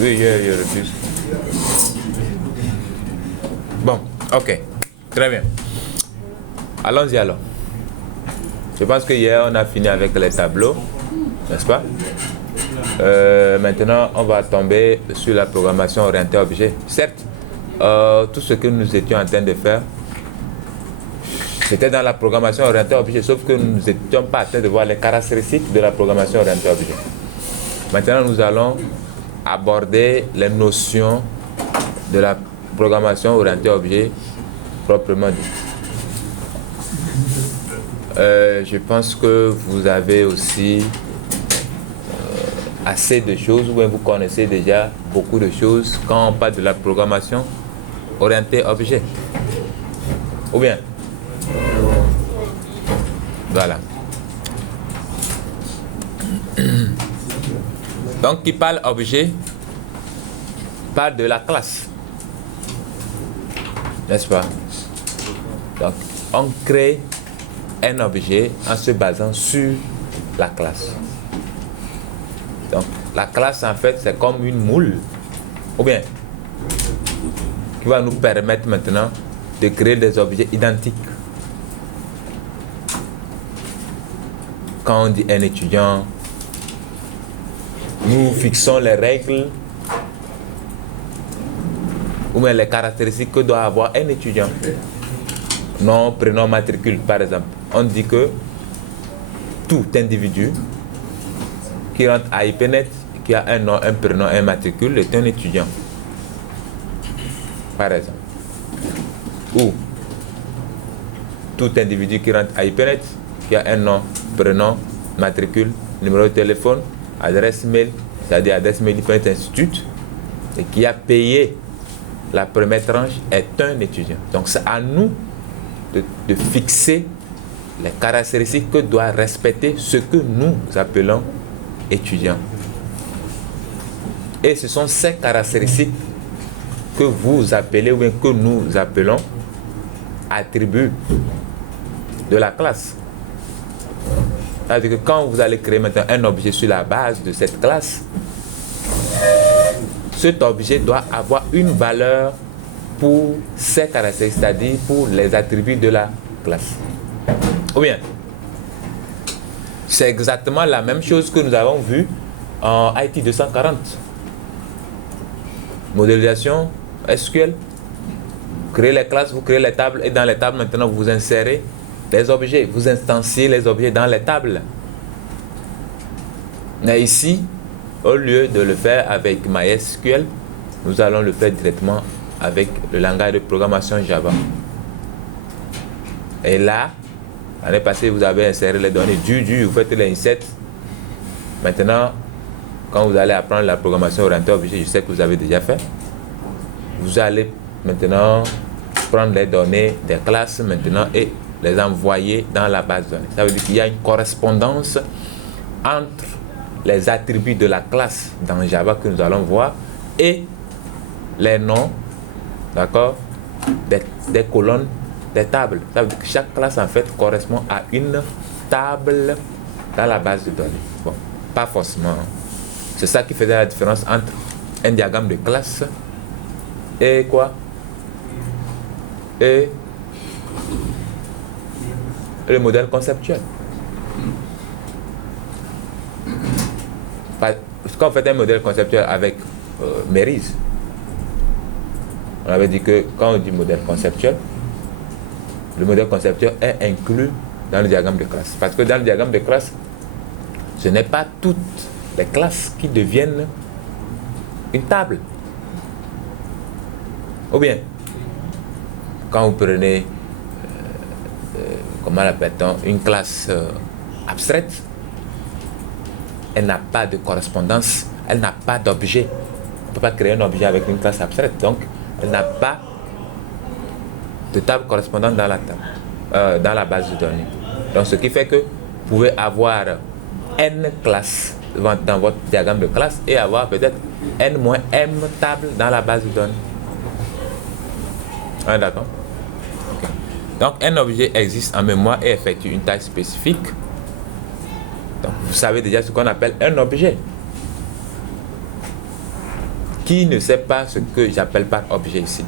Oui, je refuse. Bon, ok. Très bien. Allons-y alors. Je pense que hier, on a fini avec les tableaux, n'est-ce pas? Maintenant, on va tomber sur la programmation orientée objet. Certes, tout ce que nous étions en train de faire, c'était dans la programmation orientée objet, sauf que nous n'étions pas en train de voir les caractéristiques de la programmation orientée objet. Maintenant, nous allons aborder les notions de la programmation orientée objet proprement dit. Je pense que vous avez aussi assez de choses, ou bien vous connaissez déjà beaucoup de choses quand on parle de la programmation orientée objet. Ou bien? Voilà. Donc, qui parle objet, parle de la classe. N'est-ce pas? Donc, on crée un objet en se basant sur la classe. Donc, la classe, en fait, c'est comme une moule, ou bien, qui va nous permettre maintenant de créer des objets identiques. Quand on dit un étudiant, nous fixons les règles ou bien les caractéristiques que doit avoir un étudiant. Nom, prénom, matricule, par exemple. On dit que tout individu qui rentre à IPNet, qui a un nom, un prénom, un matricule, est un étudiant. Par exemple. Ou tout individu qui rentre à IPNet, qui a un nom, prénom, matricule, numéro de téléphone, adresse mail, c'est-à-dire adresse mail d'IPNet Institute, et qui a payé la première tranche, est un étudiant. Donc c'est à nous de fixer les caractéristiques que doit respecter ce que nous appelons étudiant. Et ce sont ces caractéristiques que vous appelez ou bien que nous appelons attributs de la classe. C'est-à-dire que quand vous allez créer maintenant un objet sur la base de cette classe, cet objet doit avoir une valeur pour ces caractéristiques, c'est-à-dire pour les attributs de la classe. Ou bien, c'est exactement la même chose que nous avons vu en IT 240. Modélisation, SQL, créez les classes, vous créez les tables, et dans les tables, maintenant, vous insérez les objets, vous instanciez les objets dans les tables. Mais ici, au lieu de le faire avec MySQL, nous allons le faire directement avec le langage de programmation Java. Et là, l'année passée, vous avez inséré les données vous faites les insert. Maintenant, quand vous allez apprendre la programmation orientée objet, je sais que vous avez déjà fait, vous allez maintenant prendre les données des classes maintenant et les envoyer dans la base de données. Ça veut dire qu'il y a une correspondance entre les attributs de la classe dans Java que nous allons voir et les noms, d'accord, des colonnes, des tables. Ça veut dire que chaque classe en fait correspond à une table dans la base de données. Bon, pas forcément. C'est ça qui faisait la différence entre un diagramme de classe et quoi? Et le modèle conceptuel. Quand on fait un modèle conceptuel avec Merise, on avait dit que quand on dit modèle conceptuel, le modèle conceptuel est inclus dans le diagramme de classe. Parce que dans le diagramme de classe, ce n'est pas toutes les classes qui deviennent une table. Ou bien, quand vous prenez, comment l'appelle-t-on, une classe abstraite, elle n'a pas de correspondance, elle n'a pas d'objet. On ne peut pas créer un objet avec une classe abstraite, donc elle n'a pas de table correspondante dans la table, dans la base de données. Donc ce qui fait que vous pouvez avoir n classes dans votre diagramme de classe et avoir peut-être n-m tables dans la base de données. Ah, d'accord. Okay. Donc un objet existe en mémoire et effectue une tâche spécifique. Donc vous savez déjà ce qu'on appelle un objet. Qui ne sait pas ce que j'appelle par objet ici?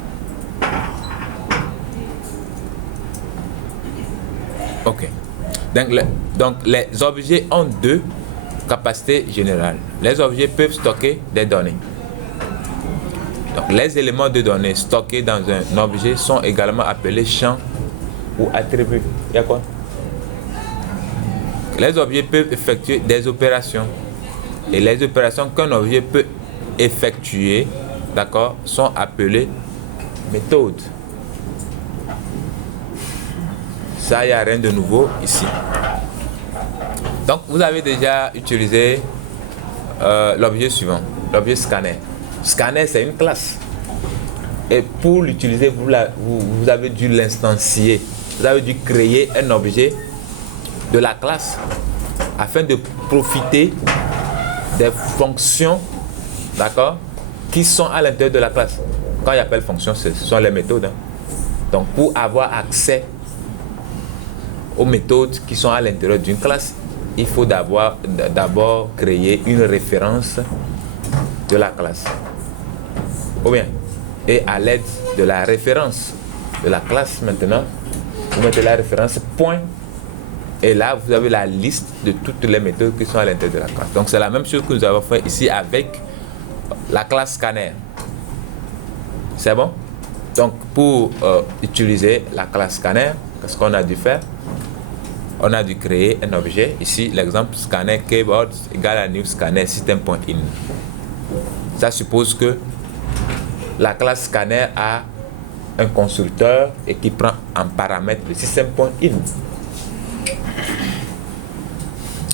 Ok. Donc, les objets ont deux capacités générales. Les objets peuvent stocker des données. Donc, les éléments de données stockés dans un objet sont également appelés champs ou attributs. Il y a quoi? Les objets peuvent effectuer des opérations. Et les opérations qu'un objet peut effectuer, d'accord, sont appelées méthodes. Ça, il n'y a rien de nouveau ici. Donc, vous avez déjà utilisé l'objet suivant, l'objet scanner. Scanner, c'est une classe. Et pour l'utiliser, vous avez dû l'instancier. Vous avez dû créer un objet de la classe afin de profiter des fonctions, d'accord, qui sont à l'intérieur de la classe. Quand il appelle fonction, ce sont les méthodes. Hein. Donc, pour avoir accès aux méthodes qui sont à l'intérieur d'une classe, il faut d'abord créer une référence de la classe. Ou bien, et à l'aide de la référence de la classe maintenant, vous mettez la référence point, et là vous avez la liste de toutes les méthodes qui sont à l'intérieur de la classe. Donc c'est la même chose que nous avons fait ici avec la classe scanner. C'est bon? Donc pour utiliser la classe scanner, qu'est-ce qu'on a dû faire? On a dû créer un objet. Ici, l'exemple scanner keyboard égale à new scanner system.in. Ça suppose que la classe scanner a un constructeur et qui prend en paramètre le system.in.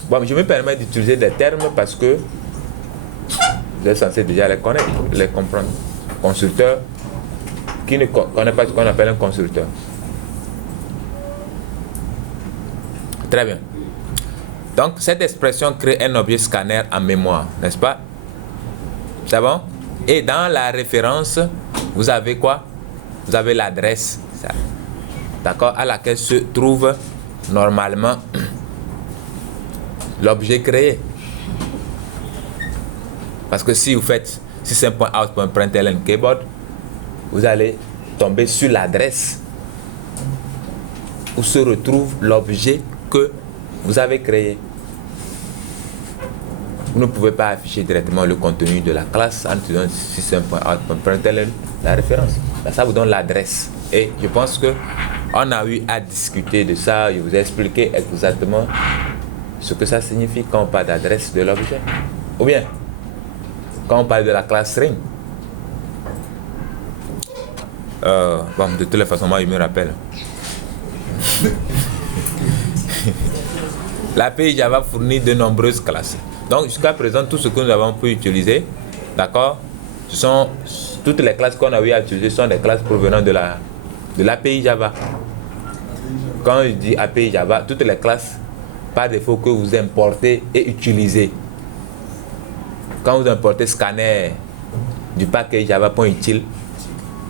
Bon, je me permets d'utiliser des termes parce que vous êtes censé déjà les connaître, les comprendre. Constructeur, qui ne connaît pas ce qu'on appelle un constructeur? Très bien. Donc, cette expression crée un objet scanner en mémoire, n'est-ce pas? C'est bon? Et dans la référence, vous avez quoi? Vous avez l'adresse, d'accord, à laquelle se trouve normalement l'objet créé. Parce que si vous faites system.out.println keyboard, vous allez tomber sur l'adresse où se retrouve l'objet que vous avez créé. Vous ne pouvez pas afficher directement le contenu de la classe en utilisant system.out.println la référence. Là, ça vous donne l'adresse. Et je pense que on a eu à discuter de ça. Je vous ai expliqué exactement ce que ça signifie quand on parle d'adresse de l'objet. Ou bien, quand on parle de la classe string. Bon, de toutes les façons, moi, je me rappelle. L'API Java fournit de nombreuses classes. Donc, jusqu'à présent, tout ce que nous avons pu utiliser, d'accord, ce sont toutes les classes qu'on a eu à utiliser sont des classes provenant de l'API Java. Quand je dis API Java, toutes les classes par défaut que vous importez et utilisez. Quand vous importez scanner du package java.util,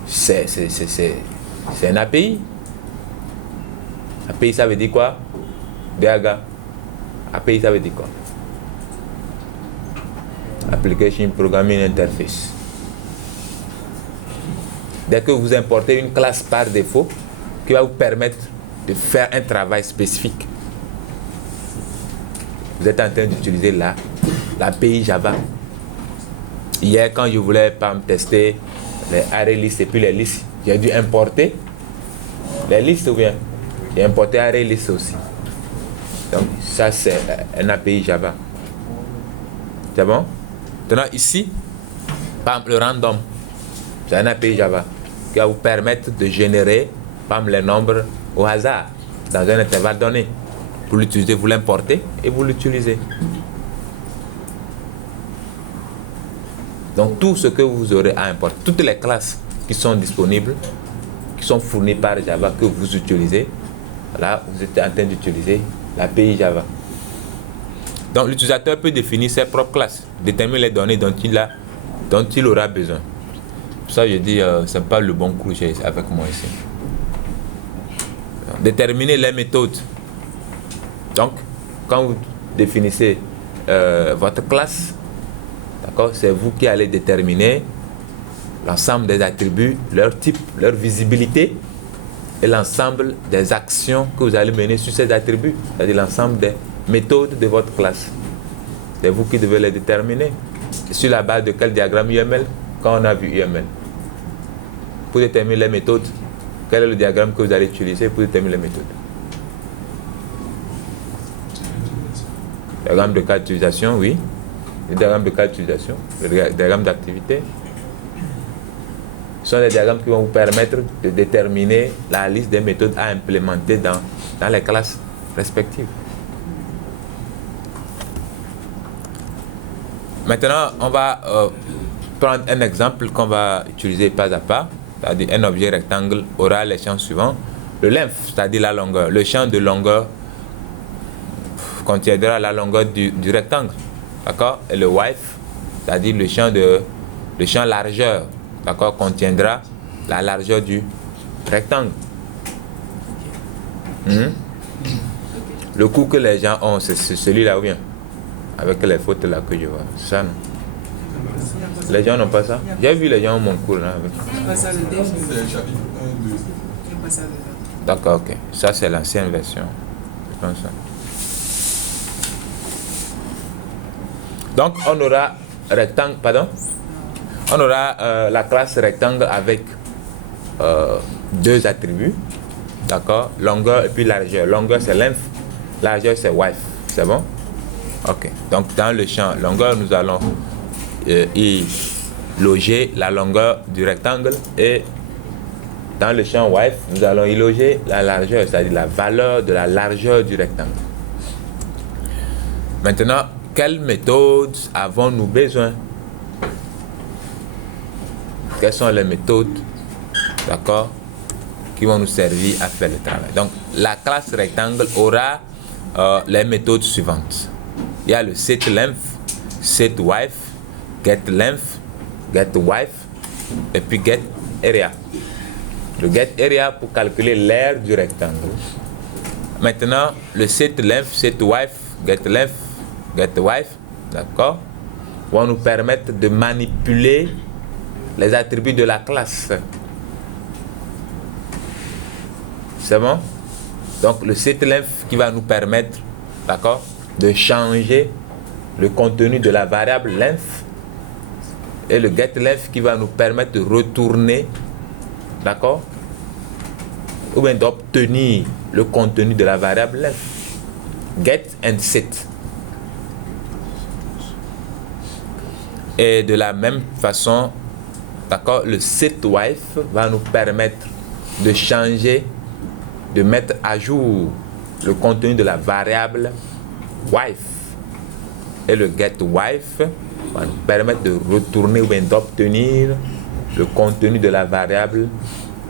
c'est un API. API, ça veut dire quoi? DAGA. API, ça veut dire quoi? Application Programming Interface. Dès que vous importez une classe par défaut qui va vous permettre de faire un travail spécifique, vous êtes en train d'utiliser l'API Java. Hier, quand je voulais pas me tester les array lists et puis les listes, j'ai dû importer les listes ou bien j'ai importé array list aussi. Donc ça c'est un API Java. C'est bon? Maintenant ici, par exemple, le random, c'est un API Java qui va vous permettre de générer par exemple, les nombres au hasard dans un intervalle donné. Pour l'utiliser, vous l'importez et vous l'utilisez. Donc tout ce que vous aurez à importer, toutes les classes qui sont disponibles, qui sont fournies par Java que vous utilisez, là vous êtes en train d'utiliser l'API Java. Donc l'utilisateur peut définir ses propres classes, déterminer les données dont il aura besoin. Pour ça je dis, c'est pas le bon coup que j'ai avec moi ici. Déterminer les méthodes. Donc quand vous définissez votre classe, d'accord, c'est vous qui allez déterminer l'ensemble des attributs, leur type, leur visibilité et l'ensemble des actions que vous allez mener sur ces attributs, c'est-à-dire l'ensemble des méthodes de votre classe. C'est vous qui devez les déterminer. Sur la base de quel diagramme UML? Quand on a vu UML, pour déterminer les méthodes, quel est le diagramme que vous allez utiliser pour déterminer les méthodes? Diagramme de cas d'utilisation, oui. Le diagramme de cas d'utilisation, le diagramme d'activité. Ce sont des diagrammes qui vont vous permettre de déterminer la liste des méthodes à implémenter dans les classes respectives. Maintenant, on va prendre un exemple qu'on va utiliser pas à pas. C'est-à-dire un objet rectangle aura les champs suivants. Le length, c'est-à-dire la longueur. Le champ de longueur contiendra la longueur du rectangle. D'accord? Et le width, c'est-à-dire le champ largeur, d'accord, contiendra la largeur du rectangle. Le coût que les gens ont, c'est celui-là ou bien? Avec les fautes là que je vois. C'est ça, non? Les gens n'ont pas ça? J'ai vu les gens ont mon cours là. D'accord, ok. Ça, c'est l'ancienne version. C'est comme ça. Donc, on aura rectangle, pardon? On aura la classe rectangle avec deux attributs. D'accord? Longueur et puis largeur. Longueur, c'est length. Largeur, c'est width. C'est bon? Ok. Donc, dans le champ longueur, nous allons y loger la longueur du rectangle et dans le champ width, nous allons y loger la largeur, c'est-à-dire la valeur de la largeur du rectangle. Maintenant, quelle méthode avons-nous besoin? Quelles sont les méthodes, d'accord, qui vont nous servir à faire le travail? Donc, la classe rectangle aura les méthodes suivantes. Il y a le setLength, setWidth, getLength, getWidth et puis getArea. Le getArea pour calculer l'aire du rectangle. Maintenant, le setLength, setWidth, getLength, getWidth, d'accord, vont nous permettre de manipuler les attributs de la classe. C'est bon? Donc, le setLength qui va nous permettre, d'accord, de changer le contenu de la variable length et le getLength qui va nous permettre de retourner, d'accord, ou bien d'obtenir le contenu de la variable length. Get and set. Et de la même façon, d'accord, le setWidth va nous permettre de changer, de mettre à jour le contenu de la variable width. Et le getWidth va nous permettre de retourner ou bien d'obtenir le contenu de la variable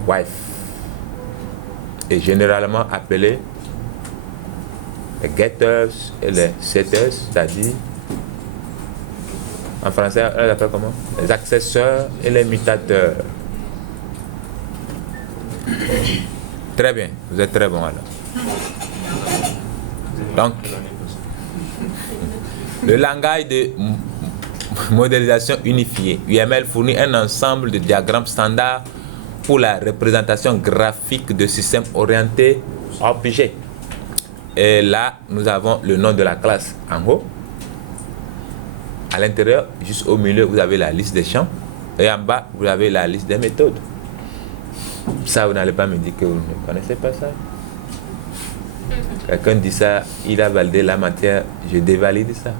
width. Et généralement appelé les getters et les setters, c'est-à-dire en français, on les appelle comment? Les accesseurs et les mutateurs. Très bien, vous êtes très bon alors. Donc, le langage de modélisation unifiée, UML, fournit un ensemble de diagrammes standards pour la représentation graphique de systèmes orientés objets. Et là, nous avons le nom de la classe en haut. À l'intérieur, juste au milieu, vous avez la liste des champs. Et en bas, vous avez la liste des méthodes. Ça, vous n'allez pas me dire que vous ne connaissez pas ça. Quelqu'un dit ça, il a validé la matière, je dévalide ça.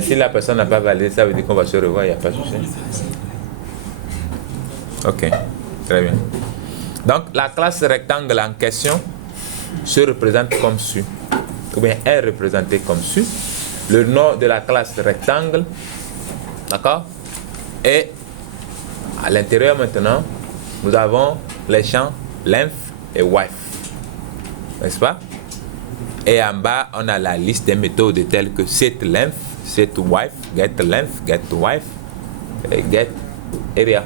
Si la personne n'a pas validé, ça veut dire qu'on va se revoir, il n'y a pas de souci. Ok, très bien. Donc, la classe rectangle en question se représente comme suit, ou bien est représentée comme suit. Le nom de la classe rectangle, d'accord, et à l'intérieur maintenant, nous avons les champs length et width, n'est-ce pas? Et en bas, on a la liste des méthodes telles que setLength, setWidth, getLength, getWidth et getArea.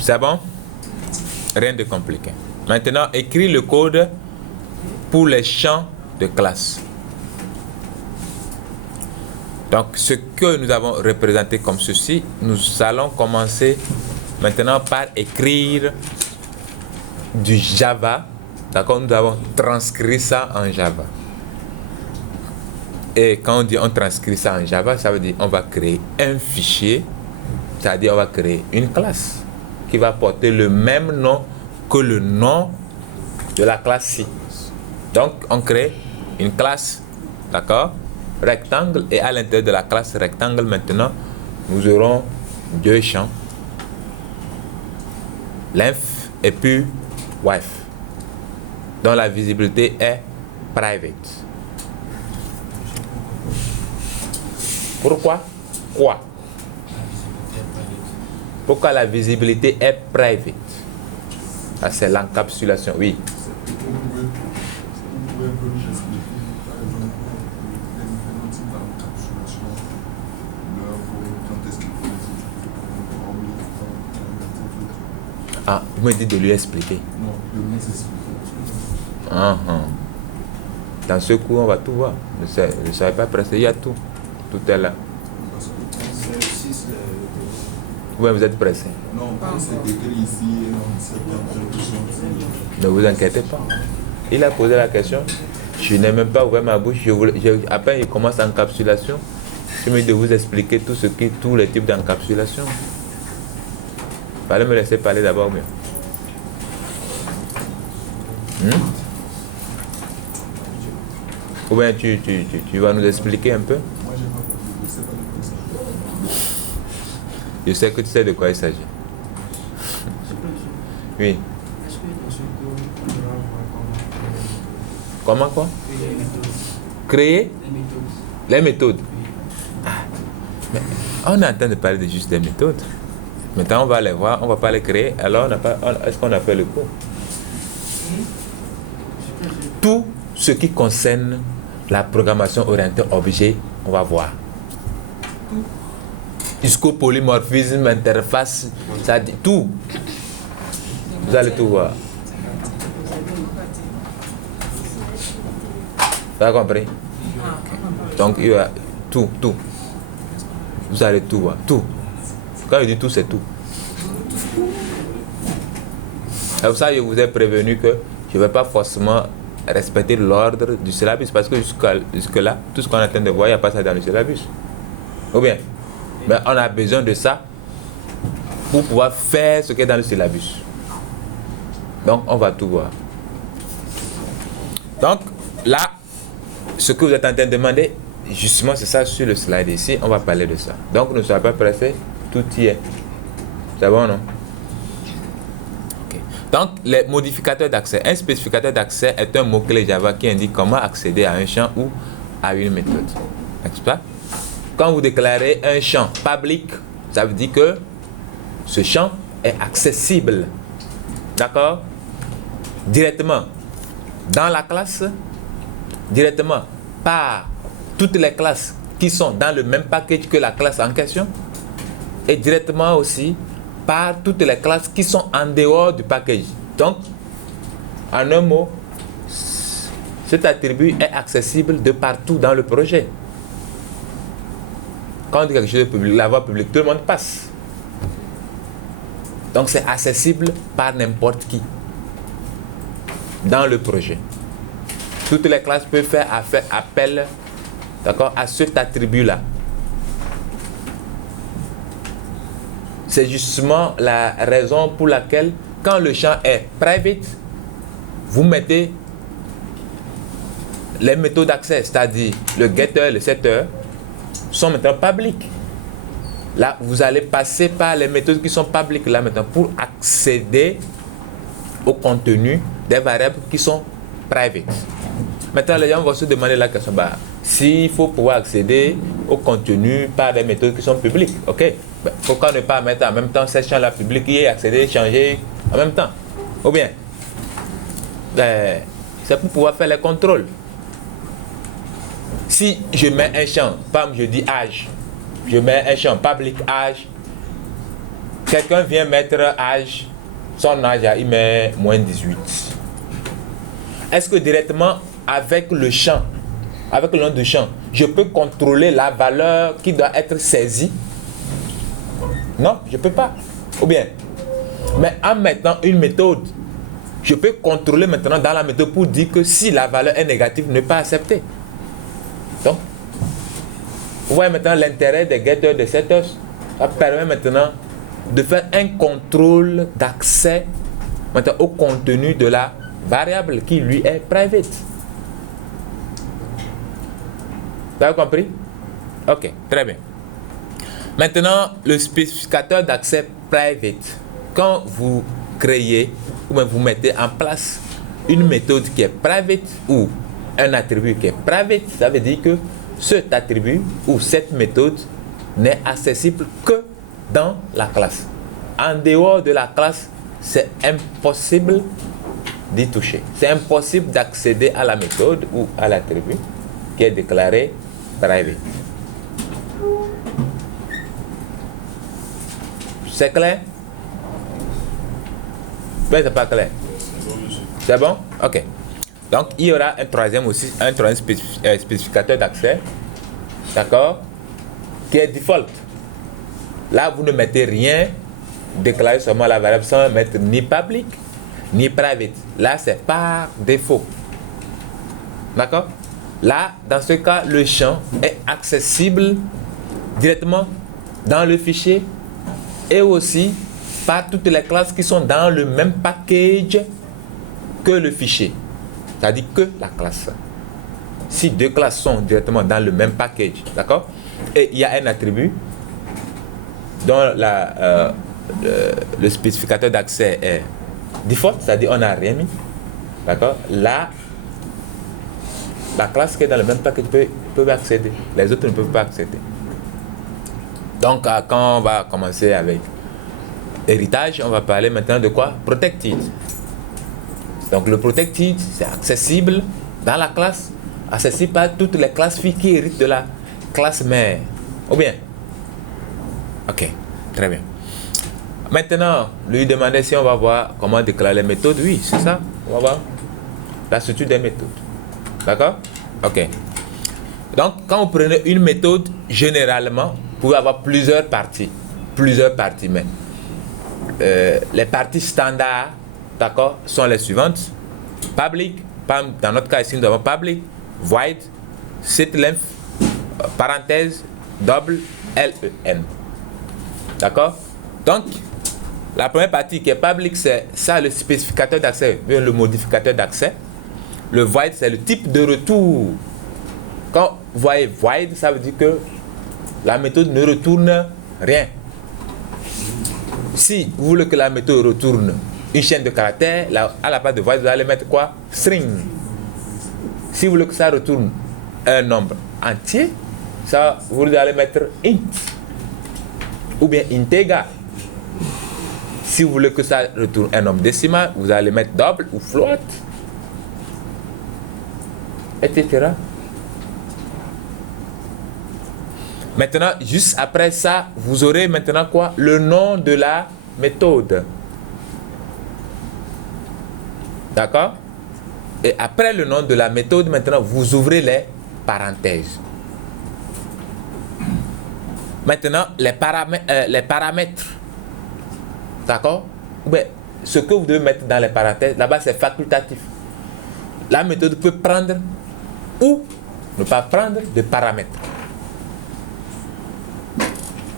C'est bon? Rien de compliqué. Maintenant, écris le code pour les champs de classe. Donc, ce que nous avons représenté comme ceci, nous allons commencer maintenant par écrire du Java. D'accord, nous avons transcrit ça en Java. Et quand on dit on transcrit ça en Java, ça veut dire on va créer un fichier, c'est-à-dire on va créer une classe qui va porter le même nom que le nom de la classe ci. Donc, on crée une classe, d'accord, rectangle, et à l'intérieur de la classe rectangle, maintenant, nous aurons deux champs, length et puis width, dont la visibilité est private. Pourquoi? Quoi? Pourquoi la visibilité est private? Ah, c'est l'encapsulation, oui. Ah, vous me dites de lui expliquer. Non, de nous expliquer. Dans ce cours, on va tout voir. Je ne savais pas presser, il y a tout. Tout est là. Oui, vous êtes pressé. Non, c'est écrit ici, ne vous inquiétez pas. Il a posé la question. Je n'ai même pas ouvert ma bouche. À peine il commence l'encapsulation, je me dis de vous expliquer tous les types d'encapsulation. Il fallait me laisser parler d'abord mieux. Ou bien tu vas nous expliquer un peu? Moi, j'ai pas compris. Je sais pas de quoi il s'agit. Je sais que tu sais de quoi il s'agit. Oui. Est-ce que dans ce cours, on devra voir Comment quoi? créer les méthodes? Créer Les méthodes. les méthodes. Mais on est en train de parler de juste des méthodes. Maintenant, on va les voir, on va pas les créer. Alors, est-ce qu'on a fait le cours? Tout ce qui concerne la programmation orientée objet, on va voir. Jusqu'au polymorphisme, interface, ça dit tout. Vous allez tout voir. Vous avez compris? Donc, il y a tout. Vous allez tout voir. Tout. Quand je dis tout, c'est tout. C'est pour ça que je vous ai prévenu que je ne vais pas forcément respecter l'ordre du syllabus, parce que jusque-là, tout ce qu'on est en train de voir, il n'y a pas ça dans le syllabus. Ou bien? Mais on a besoin de ça pour pouvoir faire ce qui est dans le syllabus. Donc, on va tout voir. Donc, là, ce que vous êtes en train de demander, justement, c'est ça sur le slide ici. On va parler de ça. Donc, ne soyez pas pressés, tout y est. C'est bon, non? Okay. Donc, les modificateurs d'accès. Un spécificateur d'accès est un mot-clé Java qui indique comment accéder à un champ ou à une méthode. N'est-ce pas? Quand vous déclarez un champ public, ça veut dire que ce champ est accessible. D'accord? Directement dans la classe, directement par toutes les classes qui sont dans le même package que la classe en question, et directement aussi par toutes les classes qui sont en dehors du package. Donc, en un mot, cet attribut est accessible de partout dans le projet. Quand on dit quelque chose de public, la voie publique, tout le monde passe. Donc, c'est accessible par n'importe qui dans le projet. Toutes les classes peuvent faire appel, d'accord, à cet attribut-là. C'est justement la raison pour laquelle, quand le champ est private, vous mettez les méthodes d'accès, c'est-à-dire le getter, le setter, sont maintenant publics. Là, vous allez passer par les méthodes qui sont publiques là maintenant pour accéder au contenu des variables qui sont private. Maintenant, les gens vont se demander la question, s'il faut pouvoir accéder au contenu par des méthodes qui sont publiques, ok? Pourquoi ne pas mettre en même temps ces champs-là publics et accéder, changer en même temps? Ou bien, c'est pour pouvoir faire les contrôles. Si je mets un champ, par exemple, je dis âge, je mets un champ public âge, quelqu'un vient mettre âge, son âge, il met moins 18. Est-ce que directement, avec le champ, avec le nom du champ, je peux contrôler la valeur qui doit être saisie? Non, je ne peux pas. Ou bien, mais en mettant une méthode, je peux contrôler maintenant dans la méthode pour dire que si la valeur est négative, ne pas accepter. Donc, vous voyez maintenant l'intérêt des getters, des setters. Ça permet maintenant de faire un contrôle d'accès maintenant au contenu de la variable qui lui est private. Vous avez compris? Ok, très bien. Maintenant, le spécificateur d'accès private. Quand vous créez ou bien vous mettez en place une méthode qui est private ou un attribut qui est private, ça veut dire que cet attribut ou cette méthode n'est accessible que dans la classe. En dehors de la classe, c'est impossible d'y toucher. C'est impossible d'accéder à la méthode ou à l'attribut qui est déclaré private. C'est clair? Ben, c'est pas clair. C'est bon? Ok. Donc, il y aura un troisième spécificateur d'accès, d'accord, qui est default. Là, vous ne mettez rien, déclarez seulement la variable sans mettre ni public, ni private. Là, c'est par défaut. D'accord? Là, dans ce cas, le champ est accessible directement dans le fichier et aussi par toutes les classes qui sont dans le même package que le fichier. C'est-à-dire que la classe. Si deux classes sont directement dans le même package, d'accord, et il y a un attribut dont le spécificateur d'accès est default, c'est-à-dire on n'a rien mis, d'accord, là, la classe qui est dans le même package peut accéder, les autres ne peuvent pas accéder. Donc, quand on va commencer avec héritage, on va parler maintenant de quoi? Protected. Donc, le protected, c'est accessible dans la classe, accessible par toutes les classes filles qui héritent de la classe mère. Ou bien? Ok, très bien. Maintenant, lui demander si on va voir comment déclarer les méthodes. Oui, c'est ça. On va voir la structure des méthodes. D'accord? Ok. Donc, quand vous prenez une méthode, généralement, vous pouvez avoir plusieurs parties. Mais les parties standards, d'accord, sont les suivantes. Public, dans notre cas ici, nous avons public, void, set length, parenthèse, double, len. D'accord? Donc, la première partie qui est public, c'est ça, le spécificateur d'accès, le modificateur d'accès. Le void, c'est le type de retour. Quand vous voyez void, ça veut dire que la méthode ne retourne rien. Si vous voulez que la méthode retourne une chaîne de caractères, à la place de void, vous allez mettre quoi? String. Si vous voulez que ça retourne un nombre entier, ça, vous allez mettre int. Ou bien integer. Si vous voulez que ça retourne un nombre décimal, vous allez mettre double ou float, etc. Maintenant, juste après ça, vous aurez maintenant quoi? Le nom de la méthode. D'accord? Et après le nom de la méthode, maintenant, vous ouvrez les parenthèses. Maintenant, les paramètres. D'accord? Mais ce que vous devez mettre dans les parenthèses, là-bas, c'est facultatif. La méthode peut prendre ou ne pas prendre de paramètres.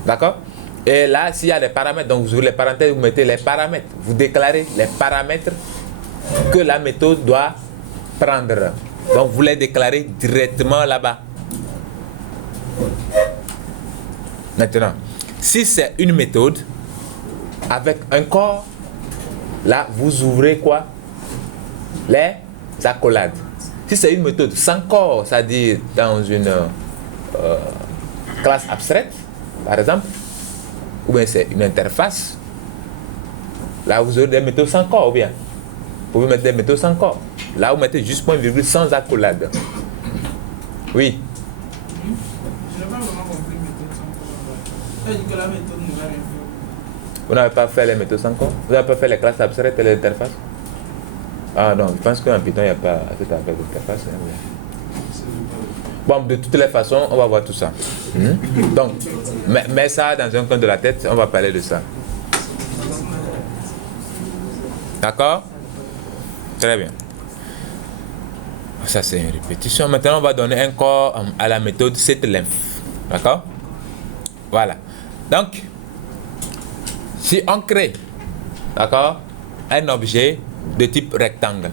D'accord? Et là, s'il y a des paramètres, donc vous ouvrez les parenthèses, vous mettez les paramètres. Vous déclarez les paramètres que la méthode doit prendre. Donc, vous les déclarez directement là-bas. Maintenant, si c'est une méthode avec un corps, là, vous ouvrez quoi? Les accolades. Si c'est une méthode sans corps, c'est-à-dire dans une classe abstraite, par exemple, ou bien c'est une interface, là, vous aurez des méthodes sans corps, ou bien vous pouvez mettre des méthodes sans corps. Là, vous mettez juste point virgule sans accolade. Oui. Je n'ai pas vraiment compris méthode sans corps. Ça veut dire que la méthode ne va rien faire. Vous n'avez pas fait les méthodes sans corps? Vous n'avez pas fait les classes abstraites et les interfaces? Ah non, je pense qu'en Python, il n'y a pas cette affaire de préface. Hein. Bon, de toutes les façons, on va voir tout ça. Donc, mets ça dans un coin de la tête, on va parler de ça. D'accord? Très bien. Ça, c'est une répétition. Maintenant, on va donner un corps à la méthode setLength. D'accord? Voilà. Donc, si on crée, d'accord, un objet de type rectangle.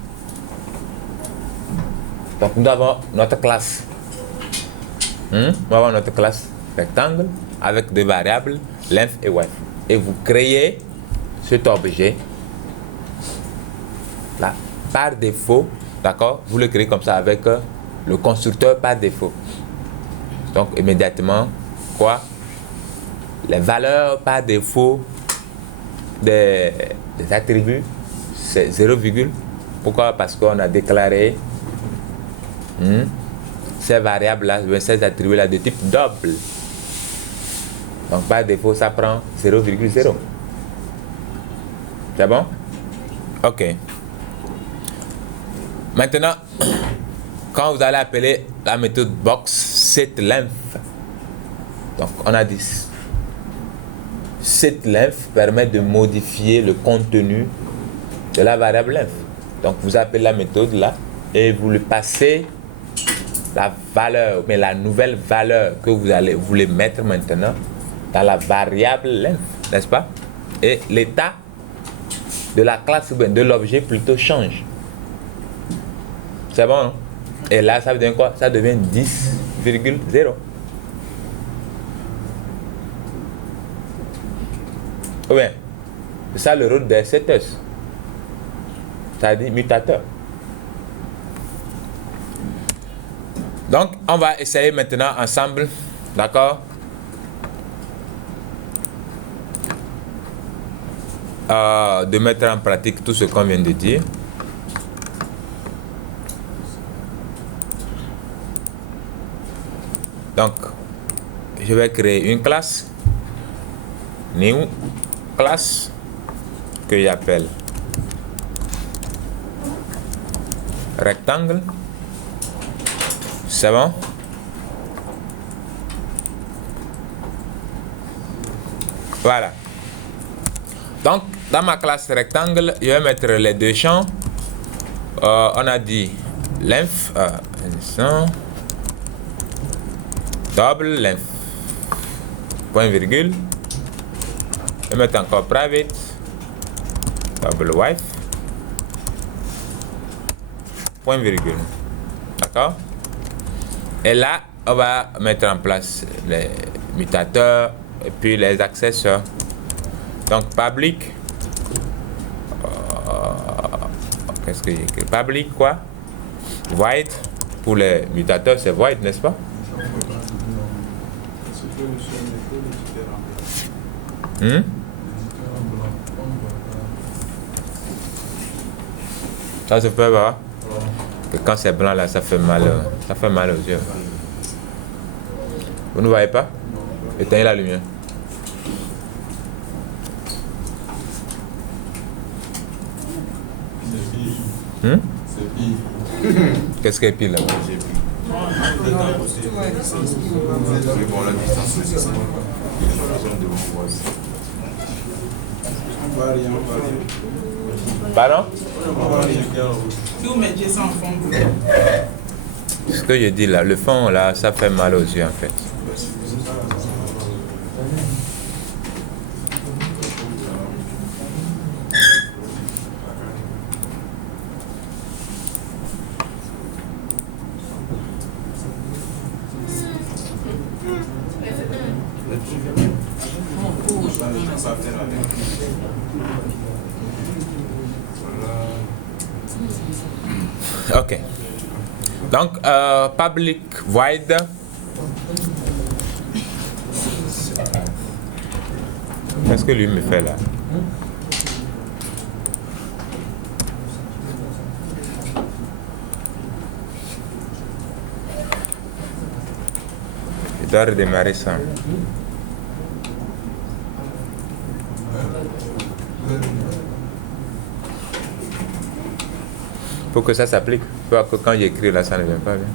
Donc, nous avons notre classe. On va avoir notre classe rectangle avec des variables length et width. Et vous créez cet objet là par défaut, d'accord? Vous le créez comme ça avec le constructeur par défaut. Donc, immédiatement, quoi? Les valeurs par défaut des attributs, c'est 0, pourquoi? Parce qu'on a déclaré ces variables-là, ces attributs-là de type double. Donc, par défaut, ça prend 0,0. C'est bon? OK. Maintenant, quand vous allez appeler la méthode box setLength, donc on a dit setLength permet de modifier le contenu de la variable length. Donc vous appelez la méthode là et vous lui passez la valeur, mais la nouvelle valeur que vous voulez mettre maintenant dans la variable length, n'est-ce pas? Et l'état de la classe, de l'objet plutôt change. C'est bon, non? Et là, ça devient quoi? Ça devient 10,0. Ou bien, c'est ça le rôle des setters. C'est-à-dire mutateur. Donc, on va essayer maintenant ensemble, d'accord? De mettre en pratique tout ce qu'on vient de dire. Donc, je vais créer une classe, new classe, que j'appelle rectangle. C'est bon? Voilà. Donc, dans ma classe rectangle, je vais mettre les deux champs. On a dit length, double length, point virgule. Je vais mettre encore private, double width, point virgule. D'accord? Et là, on va mettre en place les mutateurs et puis les accesseurs. Donc, public, qu'est-ce que j'ai écrit? Public quoi? Void, pour les mutateurs, c'est void, n'est-ce pas? Ça se peut pas? Et quand c'est blanc là, ça fait mal aux yeux. Vous ne voyez pas? Éteignez la lumière. C'est pire. Qu'est-ce qu'il y a pile là? Pardon? Ce que je dis là, le fond là, ça fait mal aux yeux en fait. Ok. Donc, public void. Qu'est-ce que lui me fait là? Je dois redémarrer ça. faut que ça s'applique. Il faut que quand j'écris là, ça ne vient pas bien.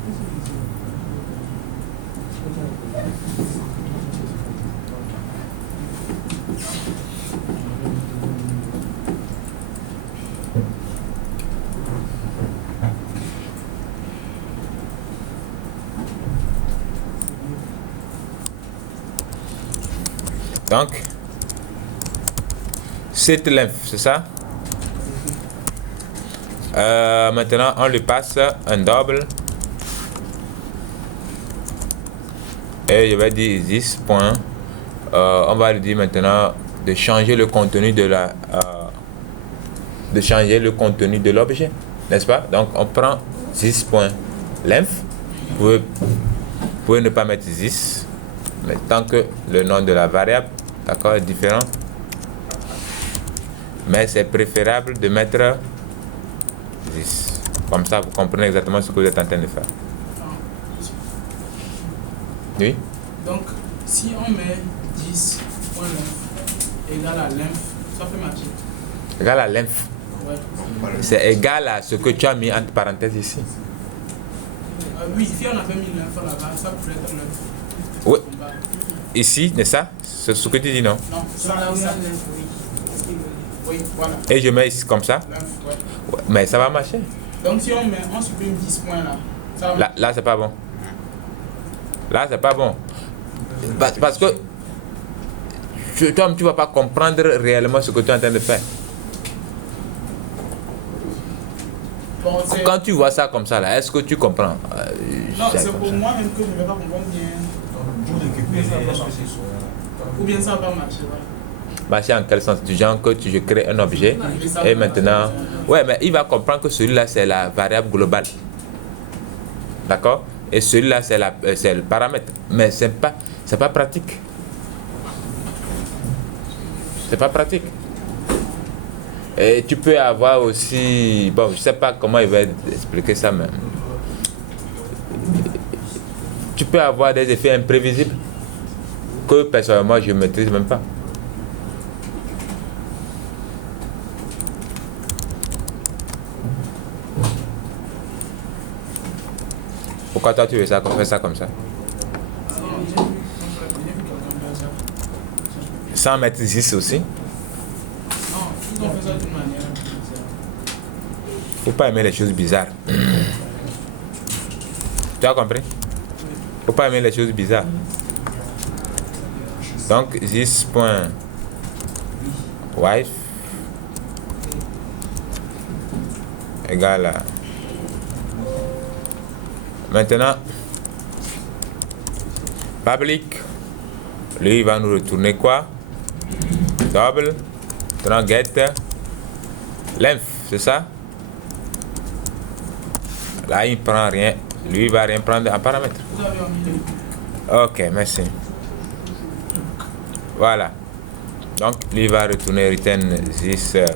Donc, cette lymphe, c'est ça? Maintenant, on lui passe un double. Et je vais dire 10 points. On va lui dire maintenant de changer le contenu de la... de changer le contenu de l'objet. N'est-ce pas? Donc, on prend 10 points lymphe. Vous pouvez ne pas mettre 10. Mais tant que le nom de la variable, d'accord, est différent. Mais c'est préférable de mettre 10. Comme ça, vous comprenez exactement ce que vous êtes en train de faire. Oui? Donc, si on met 10 points lymphe égale à lymphe, ça fait matcher. Égal à lymphe. Ouais. C'est égal à ce que tu as mis entre parenthèses ici. Oui, si on avait mis lymphe là-bas, ça pourrait être lymphe. Oui. Ici, n'est-ce pas? C'est ce que tu dis, non? Non, ça là, ça. Oui, voilà. Et je mets ici comme ça. Lymphe, ouais. Ouais, mais ça va marcher. Donc si on supprime 10 points là, ça va. Là c'est pas bon. Là, c'est pas bon. Parce que toi, tu vas pas comprendre réellement ce que tu es en train de faire. Bon, Quand tu vois ça comme ça, là, est-ce que tu comprends? Non, c'est pour moi même que je ne vais pas comprendre bien. Ou bien ça va pas marcher. Ouais. Marcher en quel sens? Du genre que je crée un objet et maintenant... Ouais, mais il va comprendre que celui-là, c'est la variable globale. D'accord? Et celui-là, c'est le paramètre. Mais c'est pas pratique. C'est pas pratique. Et tu peux avoir aussi... Bon, je sais pas comment il va expliquer ça, mais... Tu peux avoir des effets imprévisibles que personnellement je ne maîtrise même pas. Pourquoi toi tu veux ça, faire ça comme ça? Sans mettre 10 aussi? Non, ils ont fait ça d'une manière. Faut pas aimer les choses bizarres. Tu as compris? Faut pas aimer les choses bizarres. Donc 10.wife égale à... Maintenant, public, lui il va nous retourner quoi? Double, maintenant get length, c'est ça? Là il prend rien, lui il va rien prendre en paramètre. Ok, merci. Voilà. Donc lui va retourner return this.length.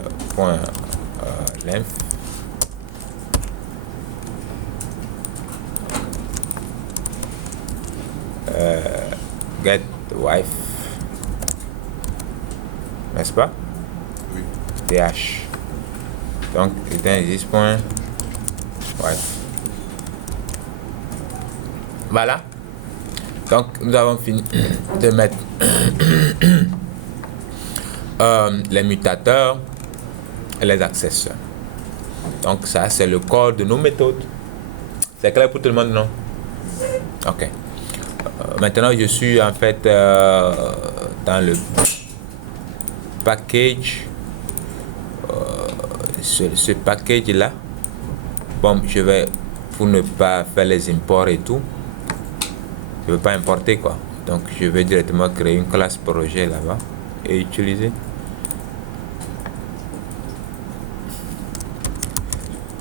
Get wife, n'est-ce pas? Oui. TH. Donc return this.wife. Voilà. Donc nous avons fini de mettre les mutateurs et les accesseurs. Donc ça c'est le corps de nos méthodes. C'est clair pour tout le monde, non? Ok. Maintenant je suis en fait dans le package, ce package là. Bon, je vais, pour ne pas faire les imports et tout, je ne veux pas importer quoi. Donc je vais directement créer une classe projet là-bas et utiliser.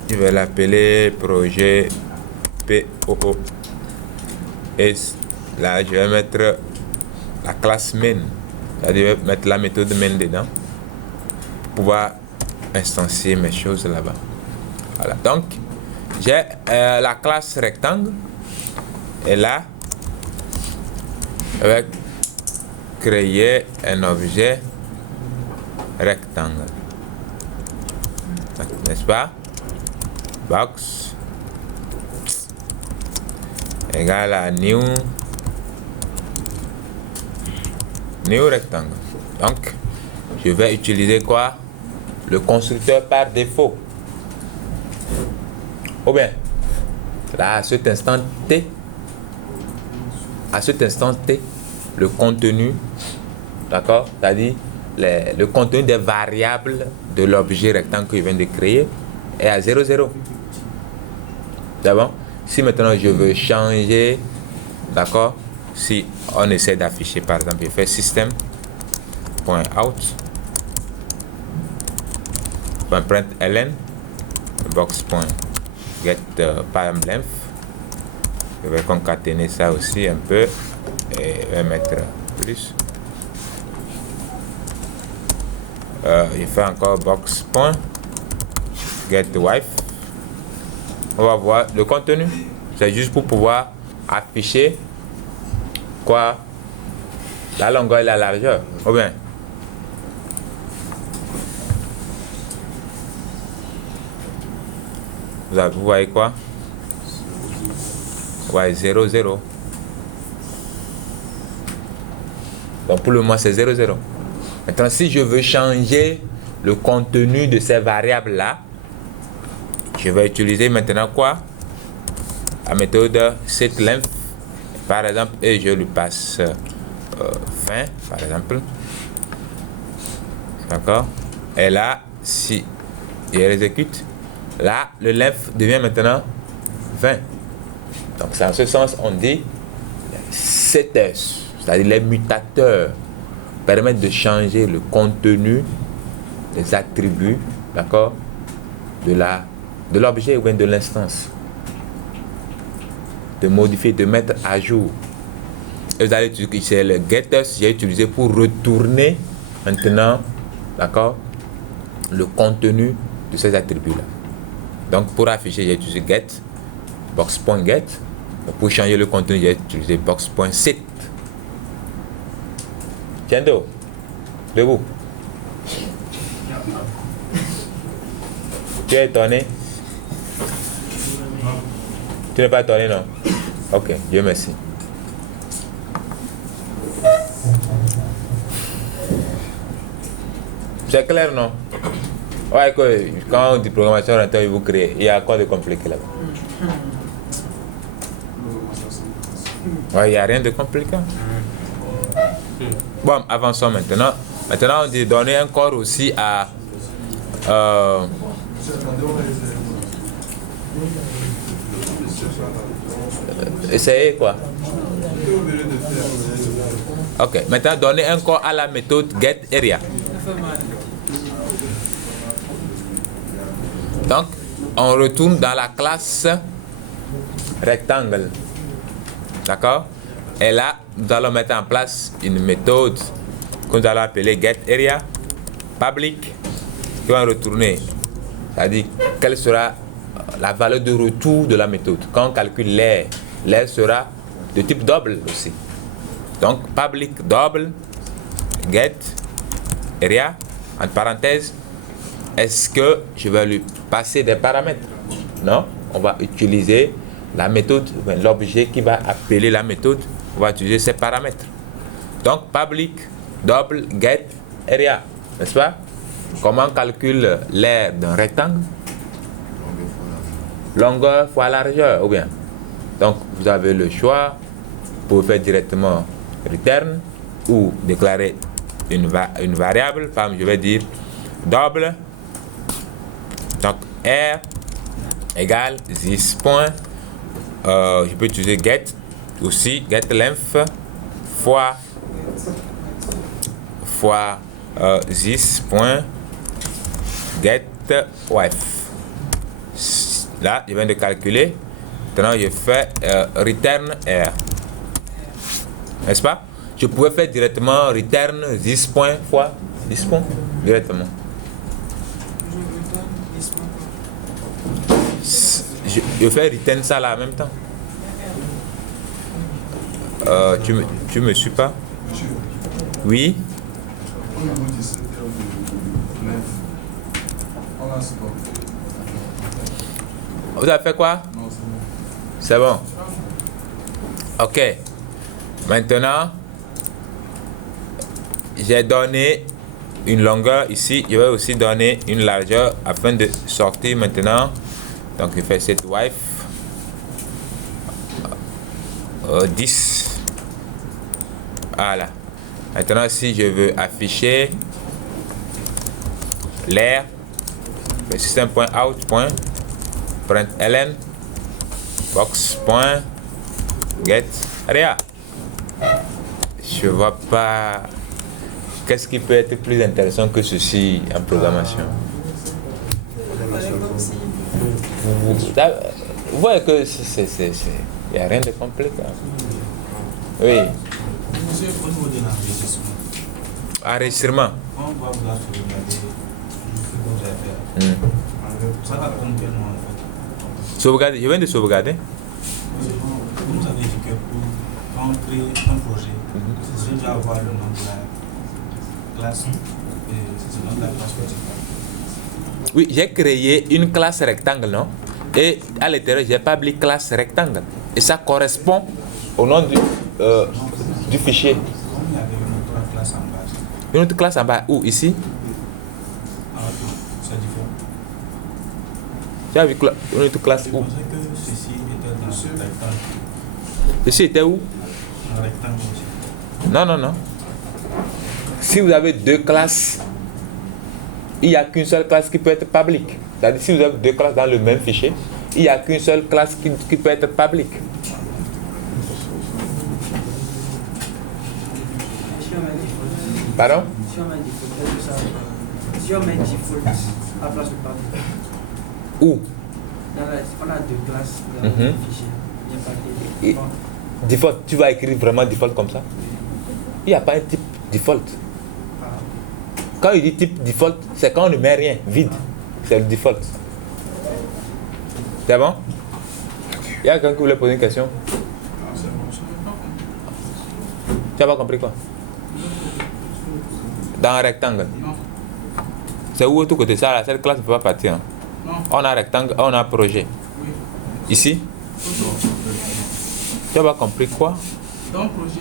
Je vais l'appeler projet POO. Et là je vais mettre la classe main. C'est-à-dire je vais mettre la méthode main dedans pour pouvoir instancier mes choses là-bas. Voilà, donc j'ai la classe rectangle et là je vais créer un objet rectangle, n'est-ce pas? box égale à new rectangle. Donc, je vais utiliser quoi? Le constructeur par défaut. Ou bien, là, à cet instant T, le contenu, d'accord, c'est-à-dire le contenu des variables de l'objet rectangle que je viens de créer est à 0, 0. D'abord, si maintenant je veux changer, d'accord, si on essaie d'afficher, par exemple, je fais system.out.println box.get param length. Je vais concaténer ça aussi un peu et je vais mettre plus. Je fais encore box.getWife. On va voir le contenu. C'est juste pour pouvoir afficher quoi? La longueur et la largeur. Ou bien, vous voyez quoi? Ouais, 0, 0. Donc pour le moment c'est 0, 0. Maintenant si je veux changer le contenu de ces variables là, je vais utiliser maintenant quoi? La méthode setLength par exemple, et je lui passe 20 par exemple. D'accord? Et là, si je l'exécute, là le length devient maintenant 20. Donc c'est en ce sens on dit setters, c'est-à-dire les mutateurs permettent de changer le contenu, les attributs, d'accord, de l'objet ou bien de l'instance, de modifier, de mettre à jour. Et vous allez utiliser le getters, j'ai utilisé pour retourner maintenant, d'accord, le contenu de ces attributs là. Donc pour afficher j'ai utilisé get, box.get. Pour changer le contenu j'ai utilisé box.set. Tiens dos, debout. Tu es étonné? Tu n'es pas étonné, non? Ok, Dieu merci. C'est clair, non? Ouais, que quand on dit programmation orientée, vous créez, il y a quoi de compliqué là-bas? Ouais, il n'y a rien de compliqué. Bon, avançons maintenant. Maintenant, on dit donner un corps aussi à... essayez quoi? Ok, maintenant donner un corps à la méthode getArea. Donc, on retourne dans la classe rectangle. D'accord? Et là, nous allons mettre en place une méthode que nous allons appeler getArea public qui va retourner. C'est-à-dire, quelle sera la valeur de retour de la méthode. Quand on calcule l'air, l'air sera de type double aussi. Donc, public double getArea, entre parenthèses, est-ce que je vais lui passer des paramètres? Non, on va utiliser la méthode, l'objet qui va appeler la méthode, on va utiliser ces paramètres. Donc, public double getArea, n'est-ce pas? Comment on calcule l'aire d'un rectangle? Longueur fois largeur, ou bien. Donc, vous avez le choix pour faire directement return ou déclarer une variable. Par exemple, je vais dire double. Donc, R égale this point. Je peux utiliser get aussi, getLength fois this point getWife. Là, je viens de calculer. Maintenant, je fais return R. N'est-ce pas? Je pouvais faire directement return this point fois this point directement. Je fais return ça là en même temps. Tu me suis pas? Oui. Vous avez fait quoi? Non, C'est bon. Ok. Maintenant, j'ai donné une longueur ici. Je vais aussi donner une largeur afin de sortir maintenant. Donc, je fais cette wife. 10. Voilà. Maintenant, si je veux afficher l'air, le système.out.println box.get. Regarde. Je vois pas. Qu'est-ce qui peut être plus intéressant que ceci en programmation? Vous voyez que il n'y a rien de complexe. Oui. Monsieur, au niveau de l'enregistrement, Enregistrement. on va vouloir sauvegarder ce que vous avez fait. Ça va prendre quel moment en fait? Sauvegarder. Je viens de sauvegarder. Vous nous avez dit que quand on crée un projet, c'est déjà avoir le nom de la classe et c'est le nom de la classe principale. Oui, j'ai créé une classe rectangle, non? Et à l'intérieur, j'ai pas mis classe rectangle. Et ça correspond au nom du fichier. Comme il y avait une autre classe en base, Une autre classe en bas. Où? Ici? c'est différent. Tu as vu une autre classe Je où? pensais que ceci était dans ce rectangle. Ici était où? Un rectangle aussi. Non, non, non. Si vous avez deux classes, il n'y a qu'une seule classe qui peut être publique. C'est-à-dire, si vous avez deux classes dans le même fichier, il n'y a qu'une seule classe qui peut être publique. Pardon? Si on met default à place de public, Où? on a deux classes dans le Mhm. fichier. Il n'y a pas Et- de. Bon, Default, tu vas écrire vraiment default comme ça? Il n'y a pas un type default. ah, Quand il dit type default, c'est quand on ne met rien, vide. C'est le default. C'est bon? Il y a quelqu'un qui voulait poser une question? C'est bon, je n'ai pas compris. Tu n'as pas compris quoi? Dans un rectangle. Non, C'est où tout côté ça, là, cette classe ne peut pas partir. Hein. non, On a rectangle, on a projet. oui. Ici, tu n'as pas compris quoi? Dans le projet,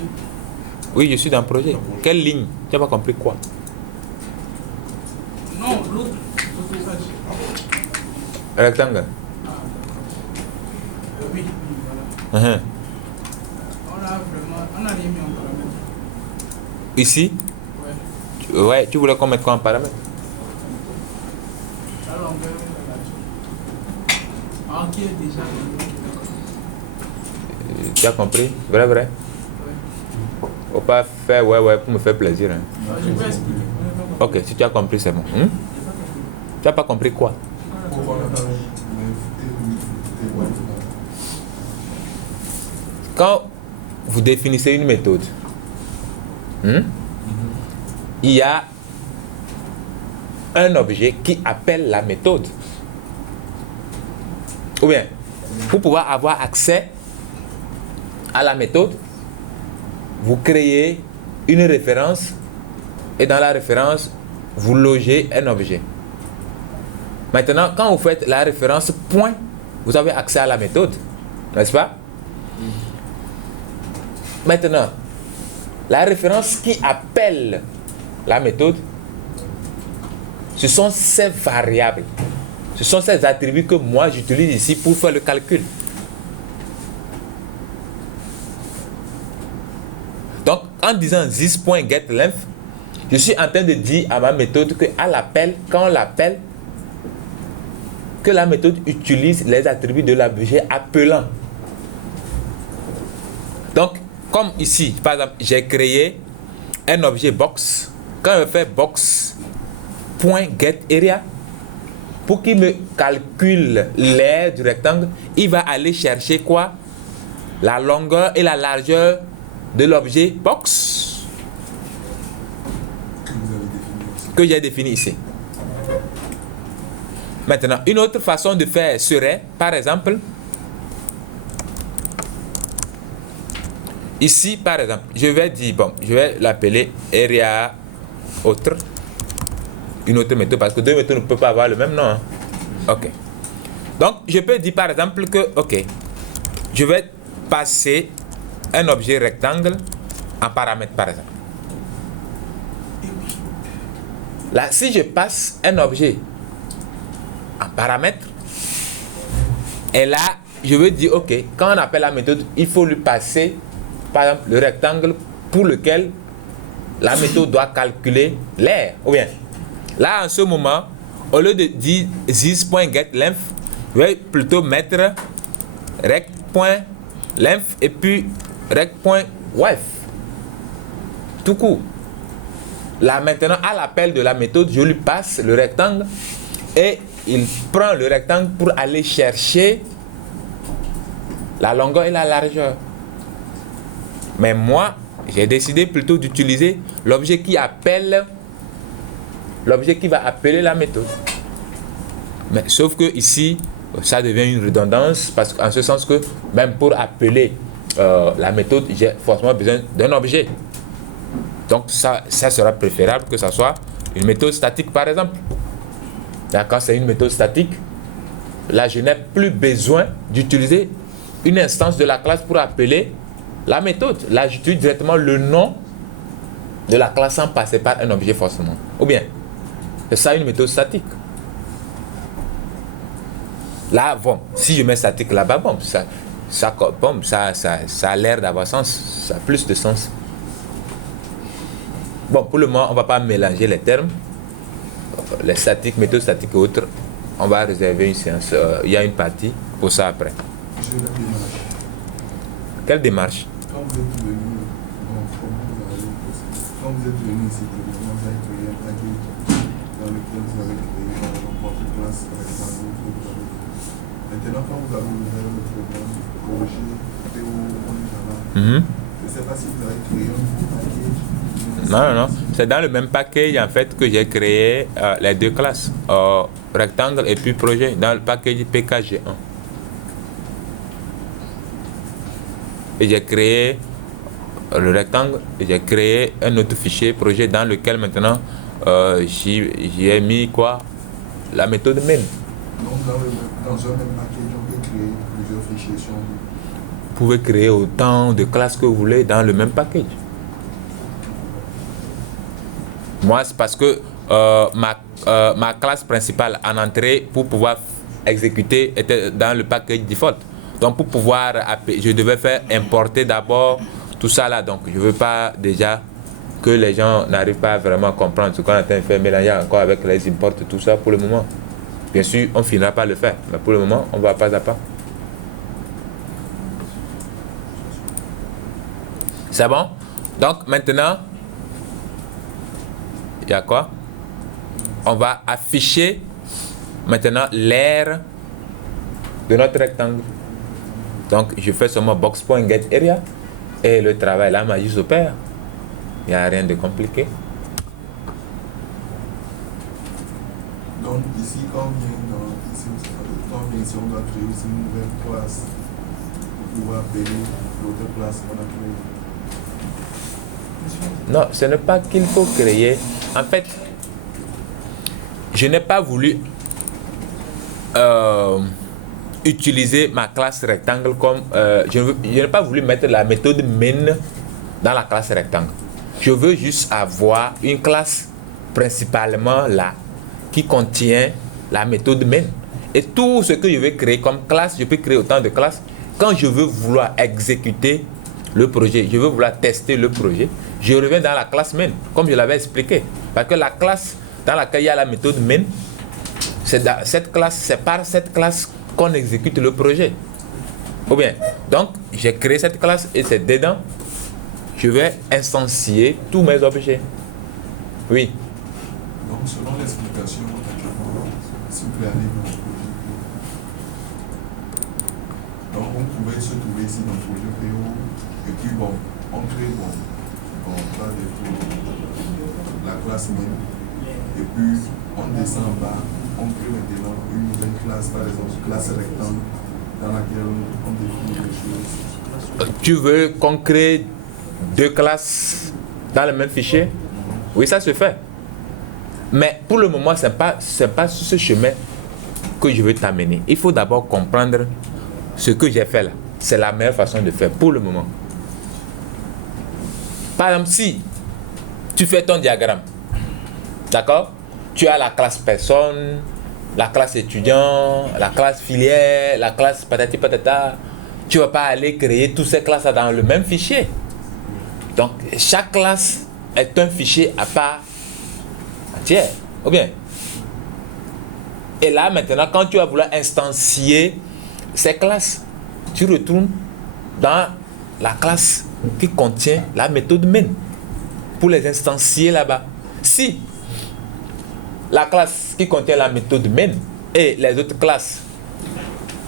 Oui, je suis dans le projet. Quelle ligne? Tu n'as pas compris quoi? non, l'autre page. Rectangle. Oui, voilà. Uh-huh. On a rien mis en paramètre. Ici, Ouais. ouais, tu voulais qu'on mette quoi en paramètre? La longueur et la largeur. Ah, qui est déjà donné. Tu as compris? Vrai, vrai? Ouais. Faut pas faire ouais pour me faire plaisir. Hein. Je vais expliquer. Ok, si tu as compris, c'est bon. Tu n'as pas compris quoi? Quand vous définissez une méthode, il y a un objet qui appelle la méthode. Ou bien, pour pouvoir avoir accès à la méthode, vous créez une référence et dans la référence, vous logez un objet. Maintenant, quand vous faites la référence point, vous avez accès à la méthode, n'est-ce pas? Maintenant, la référence qui appelle la méthode, ce sont ces variables, ce sont ces attributs que moi j'utilise ici pour faire le calcul. Donc, en disant this.getLength, je suis en train de dire à ma méthode qu'à l'appel, quand on l'appelle, que la méthode utilise les attributs de l'objet appelant. Donc, comme ici, par exemple, j'ai créé un objet box. Quand je fais box.getArea, pour qu'il me calcule l'aire du rectangle, il va aller chercher quoi? La longueur et la largeur de l'objet box que j'ai défini ici. Maintenant, une autre façon de faire serait, par exemple, ici, par exemple, je vais dire, bon, je vais l'appeler area autre, une autre méthode, parce que deux méthodes ne peuvent pas avoir le même nom. Hein. Ok. Donc, je peux dire par exemple que, ok, je vais passer un objet rectangle en paramètre, par exemple. Là, si je passe un objet en paramètre, et là, je veux dire, ok, quand on appelle la méthode, il faut lui passer, par exemple, le rectangle pour lequel la méthode doit calculer l'aire. Ou bien, là, en ce moment, au lieu de dire this.getLength, je vais plutôt mettre rect.length et puis rect.width. Tout court. Là, maintenant, à l'appel de la méthode, je lui passe le rectangle et il prend le rectangle pour aller chercher la longueur et la largeur. Mais moi, j'ai décidé plutôt d'utiliser l'objet qui appelle, l'objet qui va appeler la méthode. Mais sauf que ici, ça devient une redondance parce qu'en ce sens que même pour appeler la méthode, j'ai forcément besoin d'un objet. Donc ça sera préférable que ça soit une méthode statique par exemple. Là, quand c'est une méthode statique, là je n'ai plus besoin d'utiliser une instance de la classe pour appeler la méthode. Là j'utilise directement le nom de la classe sans passer par un objet forcément. Ou bien, c'est ça une méthode statique. Là, bon, si je mets statique là-bas, bon, ça a l'air d'avoir sens, ça a plus de sens. Bon, pour le moment, on ne va pas mélanger les termes. Les statiques, méthodes statiques et autres, on va réserver une séance. Il y a une partie pour ça après. J'ai la démarche. Quelle démarche? Quand vous êtes venu, quand vous êtes venu ici, vous avez créé un package dans lequel vous avez créé votre classe avec un autre. Maintenant, quand vous avez ouvert le programme, projet, PO, on est là. Je ne sais pas si vous avez créé un nouveau package. Non. C'est dans le même package en fait que j'ai créé les deux classes, rectangle et puis projet, dans le package PKG1. Et j'ai créé le rectangle et j'ai créé un autre fichier projet dans lequel maintenant j'y ai mis quoi? La méthode main. Donc dans un même package, on peut créer plusieurs fichiers sur vous. Vous pouvez créer autant de classes que vous voulez dans le même package. Moi, c'est parce que ma classe principale en entrée pour pouvoir exécuter était dans le package default. Donc pour pouvoir je devais faire importer d'abord tout ça là. Donc je ne veux pas déjà que les gens n'arrivent pas vraiment à comprendre ce qu'on est en train de faire, mélanger encore avec les imports et tout ça pour le moment. Bien sûr, on finira par le faire, mais pour le moment, on va pas à pas. C'est bon? Donc maintenant, il y a quoi? On va afficher maintenant l'aire de notre rectangle. Donc je fais seulement box.getArea et le travail là m'a juste opère. Il n'y a rien de compliqué. Donc ici, quand on vient ici, on doit créer aussi une nouvelle classe pour pouvoir appeler l'autre classe qu'on a créée. Non, ce n'est pas qu'il faut créer. En fait, je n'ai pas voulu utiliser ma classe rectangle comme... je n'ai pas voulu mettre la méthode main dans la classe rectangle. Je veux juste avoir une classe principalement là qui contient la méthode main. Et tout ce que je vais créer comme classe, je peux créer autant de classes. Quand je veux vouloir exécuter le projet, je veux vouloir tester le projet, je reviens dans la classe main, comme je l'avais expliqué. Parce que la classe dans laquelle il y a la méthode main, c'est par cette classe qu'on exécute le projet. Ou bien, donc, j'ai créé cette classe et c'est dedans, je vais instancier tous mes objets. Oui. Donc, selon l'explication, si vous pouvez aller dans le projet PO. Donc, on pouvait se trouver ici dans le projet PO. Et puis, bon, on crée, pas des la classe même. Et puis, on descend en bas, on crée maintenant une nouvelle classe, par exemple, classe rectangle, dans laquelle on définit les choses. Tu veux qu'on crée deux classes dans le même fichier? Oui, ça se fait. Mais pour le moment, ce n'est pas sur ce chemin que je veux t'amener, il faut d'abord comprendre ce que j'ai fait là. C'est la meilleure façon de faire pour le moment. Par exemple, si tu fais ton diagramme, d'accord? Tu as la classe personne, la classe étudiant, la classe filière, la classe patati patata. Tu ne vas pas aller créer toutes ces classes dans le même fichier. Donc, chaque classe est un fichier à part entière. Ou bien? Et là, maintenant, quand tu vas vouloir instancier ces classes, tu retournes dans la classe qui contient la méthode main pour les instancier là-bas. Si la classe qui contient la méthode main et les autres classes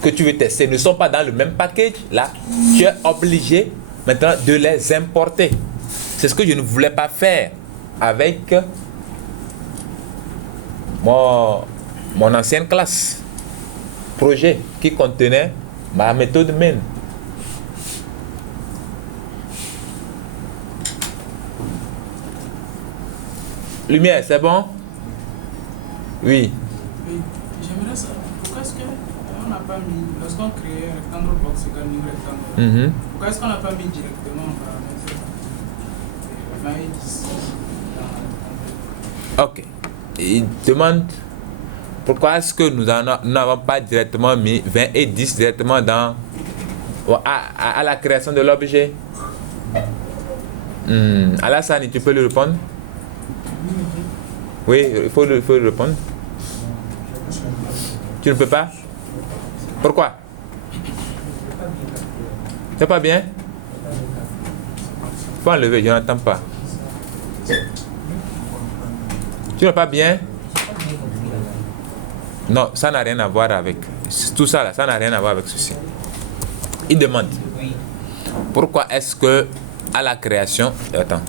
que tu veux tester ne sont pas dans le même package, là, tu es obligé maintenant de les importer. C'est ce que je ne voulais pas faire avec mon ancienne classe projet qui contenait ma méthode main. Lumière, c'est bon? Oui. Oui, j'aimerais savoir pourquoi est-ce qu'on n'a pas mis, lorsqu'on crée un rectangle box égale new rectangle, pourquoi est-ce qu'on n'a pas mis directement en paramètre 20 et 10 dans le rectangle? Ok. Il demande pourquoi est-ce que nous n'avons pas directement mis 20 et 10 directement dans à la création de l'objet. Alassane, tu peux lui répondre? Oui, il faut lui répondre. Tu ne peux pas? Pourquoi? C'est pas bien? Faut enlever, je n'entends pas. Tu n'es pas bien? Non, ça n'a rien à voir avec... Tout ça là, ça n'a rien à voir avec ceci. Il demande. Pourquoi est-ce que à la création... Attends.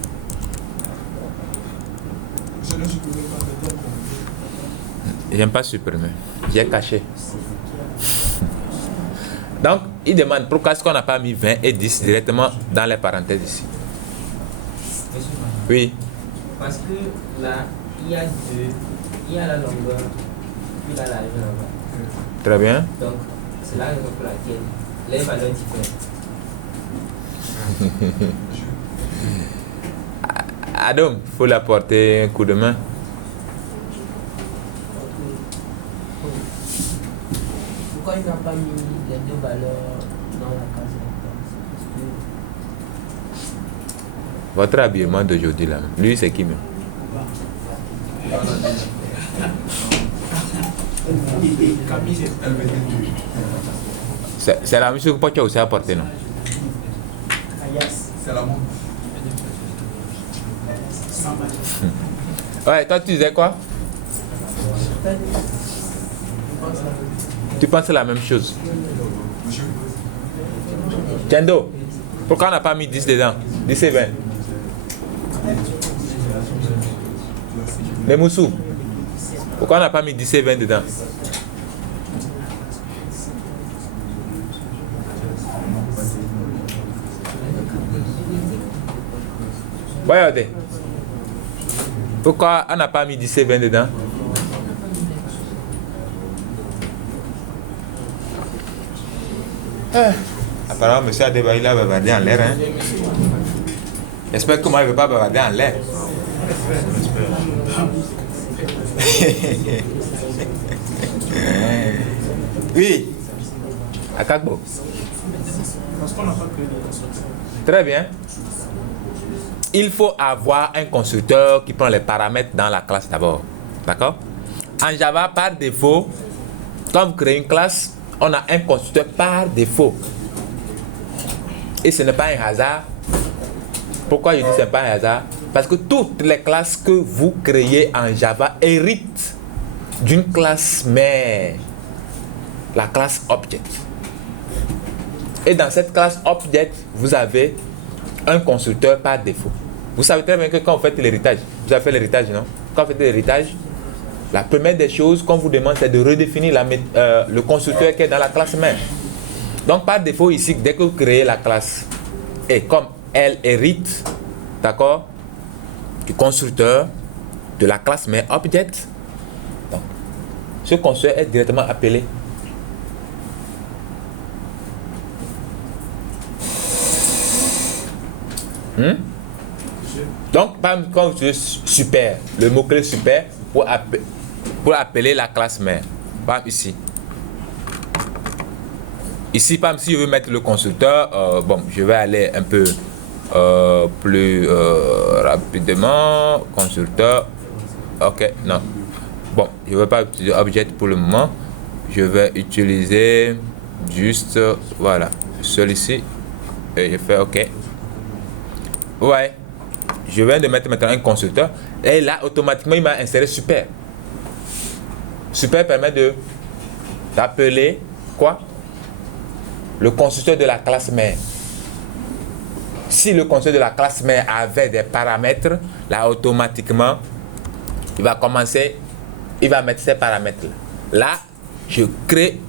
J'aime pas supprimer. J'ai caché. Donc, il demande pourquoi est-ce qu'on n'a pas mis 20 et 10 directement dans les parenthèses ici. Oui. Parce que là, il y a la longueur, puis là, la largeur. Très bien. Donc, c'est la raison pour laquelle les valeurs diffèrent. Adam, il faut l'apporter un coup de main. Pourquoi il n'a pas mis les deux valeurs dans la case Votre habillement d'aujourd'hui là, lui c'est qui même? C'est la même chose que tu as aussi apporté, non? C'est la montre. Ouais, toi tu disais quoi? Tu penses la même chose? Tiendo, pourquoi on n'a pas mis 10 dedans? 10 et 20. Les Moussou, pourquoi on n'a pas mis 10 et 20 dedans? Voyez, pourquoi on n'a pas mis 10 et 20 dedans? Apparemment, monsieur Adeba, il a bavardé en l'air. Hein? J'espère que moi, il ne veut pas bavarder en l'air. Oui. À Kakbo. Parce qu'on n'a pas créé de constructeur. Très bien. Il faut avoir un constructeur qui prend les paramètres dans la classe d'abord. D'accord? En Java, par défaut, quand vous créez une classe, on a un constructeur par défaut. Et ce n'est pas un hasard. Pourquoi je dis que ce n'est pas un hasard? Parce que toutes les classes que vous créez en Java héritent d'une classe mère, la classe Object. Et dans cette classe Object, vous avez un constructeur par défaut. Vous savez très bien que quand vous faites l'héritage, vous avez fait l'héritage, non? Quand vous faites l'héritage, la première des choses qu'on vous demande, c'est de redéfinir le constructeur qui est dans la classe mère. Donc par défaut ici, dès que vous créez la classe, et comme elle hérite, d'accord, du constructeur de la classe mère Object, donc, ce constructeur est directement appelé. Donc, quand vous utilisez super, le mot-clé super pour appeler la classe mère. Par exemple, ici. Ici, par exemple, si je veux mettre le constructeur, bon, je vais aller un peu plus rapidement. Constructeur. Ok, non. Bon, je ne vais pas utiliser object pour le moment. Je vais utiliser juste, voilà, celui-ci. Et je fais OK. Ouais. Je viens de mettre maintenant un constructeur. Et là, automatiquement, il m'a inséré super. Super permet d'appeler quoi? Le constructeur de la classe mère. Si le constructeur de la classe mère avait des paramètres, là, automatiquement, il va commencer, il va mettre ces paramètres-là. Là, je crée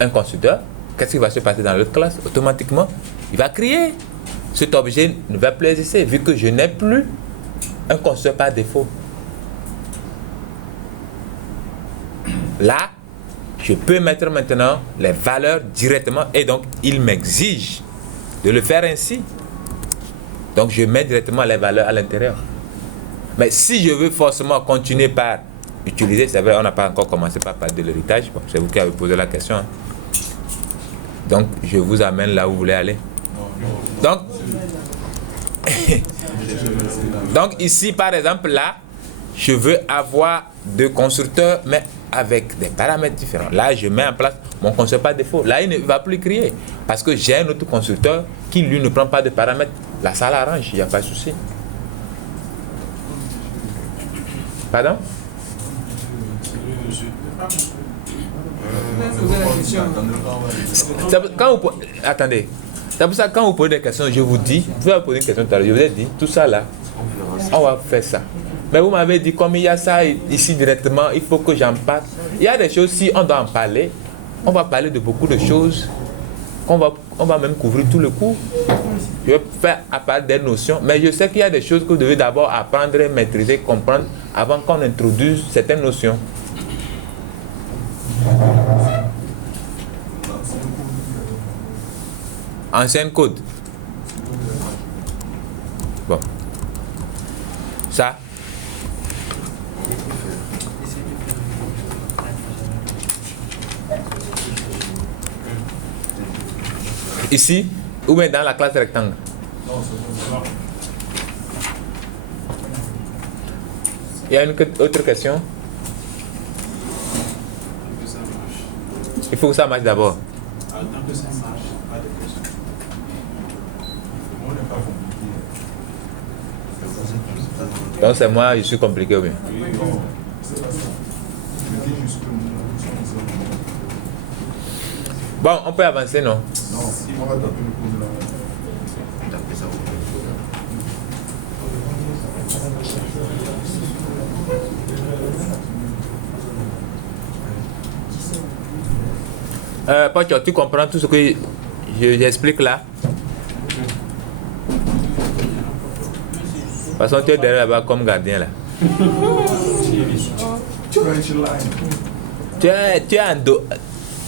un constructeur. Qu'est-ce qui va se passer dans l'autre classe? Automatiquement, il va créer. Cet objet ne va plus exister vu que je n'ai plus un constructeur par défaut. Là, je peux mettre maintenant les valeurs directement et donc il m'exige de le faire ainsi. Donc je mets directement les valeurs à l'intérieur. Mais si je veux forcément continuer par utiliser, c'est vrai, on n'a pas encore commencé par parler de l'héritage. Bon, c'est vous qui avez posé la question. Hein. Donc je vous amène là où vous voulez aller. Donc ici par exemple là, je veux avoir deux constructeurs mais avec des paramètres différents. Là je mets en place mon constructeur par défaut. Là il ne va plus créer parce que j'ai un autre constructeur qui lui ne prend pas de paramètres. Là ça l'arrange, il n'y a pas de souci. Pardon? Quand vous, attendez. C'est pour ça que quand vous posez des questions, je vous dis, vous avez posé une question tout à l'heure, je vous ai dit, tout ça là, on va faire ça. Mais vous m'avez dit, comme il y a ça ici directement, il faut que j'en parle. Il y a des choses, si on doit en parler, on va parler de beaucoup de choses, on va même couvrir tout le cours. Je vais faire à part des notions, mais je sais qu'il y a des choses que vous devez d'abord apprendre, maîtriser, comprendre, avant qu'on introduise certaines notions. Ancien code. Bon. Ça. Ici, ou bien dans la classe rectangle. Il y a une autre question? Il faut que ça marche d'abord. Donc c'est moi, je suis compliqué ou bien? Bon, on peut avancer, non? Non, on va taper le cours de la Pacho, tu comprends tout ce que j'explique là? De toute façon, tu es derrière là-bas comme gardien là.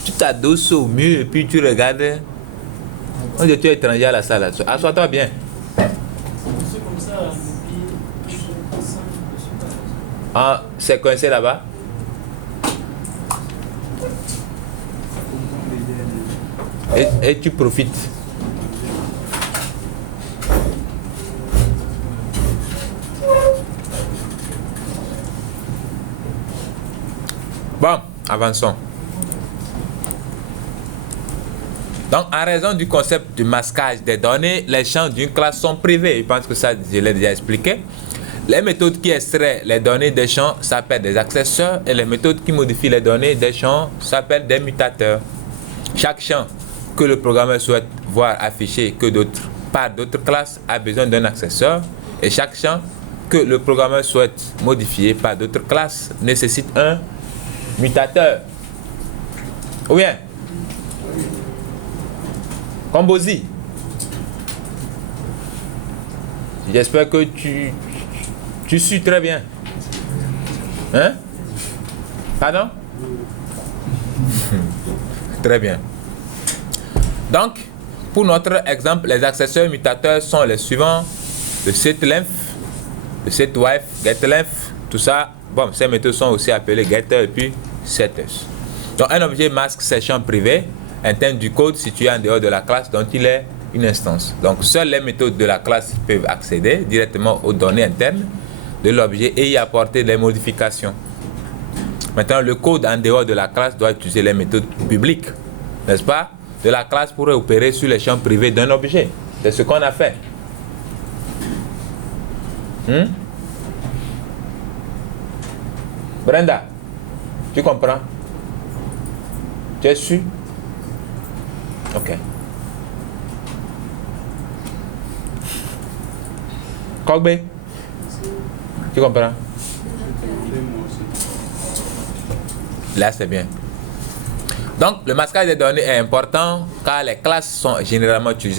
Tu t'adosses au mur et puis tu regardes. On dit tu es étranger à la salle. Assois-toi bien. Ah, c'est coincé là-bas? Et tu profites. Bon, avançons. Donc, en raison du concept du masquage des données, les champs d'une classe sont privés. Je pense que ça, je l'ai déjà expliqué. Les méthodes qui extraient les données des champs s'appellent des accesseurs et les méthodes qui modifient les données des champs s'appellent des mutateurs. Chaque champ que le programmeur souhaite voir affiché par d'autres classes a besoin d'un accesseur et chaque champ que le programmeur souhaite modifier par d'autres classes nécessite un mutateur. Ou bien Combosi. J'espère que tu suis très bien. Hein? Pardon? Très bien. Donc, pour notre exemple, les accessoires mutateurs sont les suivants: le setLength, le setWife, getLength, tout ça. Bon, ces méthodes sont aussi appelées getter et puis setters. Donc, un objet masque c'est champ privé interne du code situé en dehors de la classe dont il est une instance. Donc, seules les méthodes de la classe peuvent accéder directement aux données internes de l'objet et y apporter des modifications. Maintenant, le code en dehors de la classe doit utiliser les méthodes publiques, n'est-ce pas, de la classe pour opérer sur les champs privés d'un objet. C'est ce qu'on a fait. Brenda, tu comprends? Tu es sûr? Ok. Kogbe, tu comprends? Là, c'est bien. Donc, le masquage des données est important car les classes sont généralement utilisées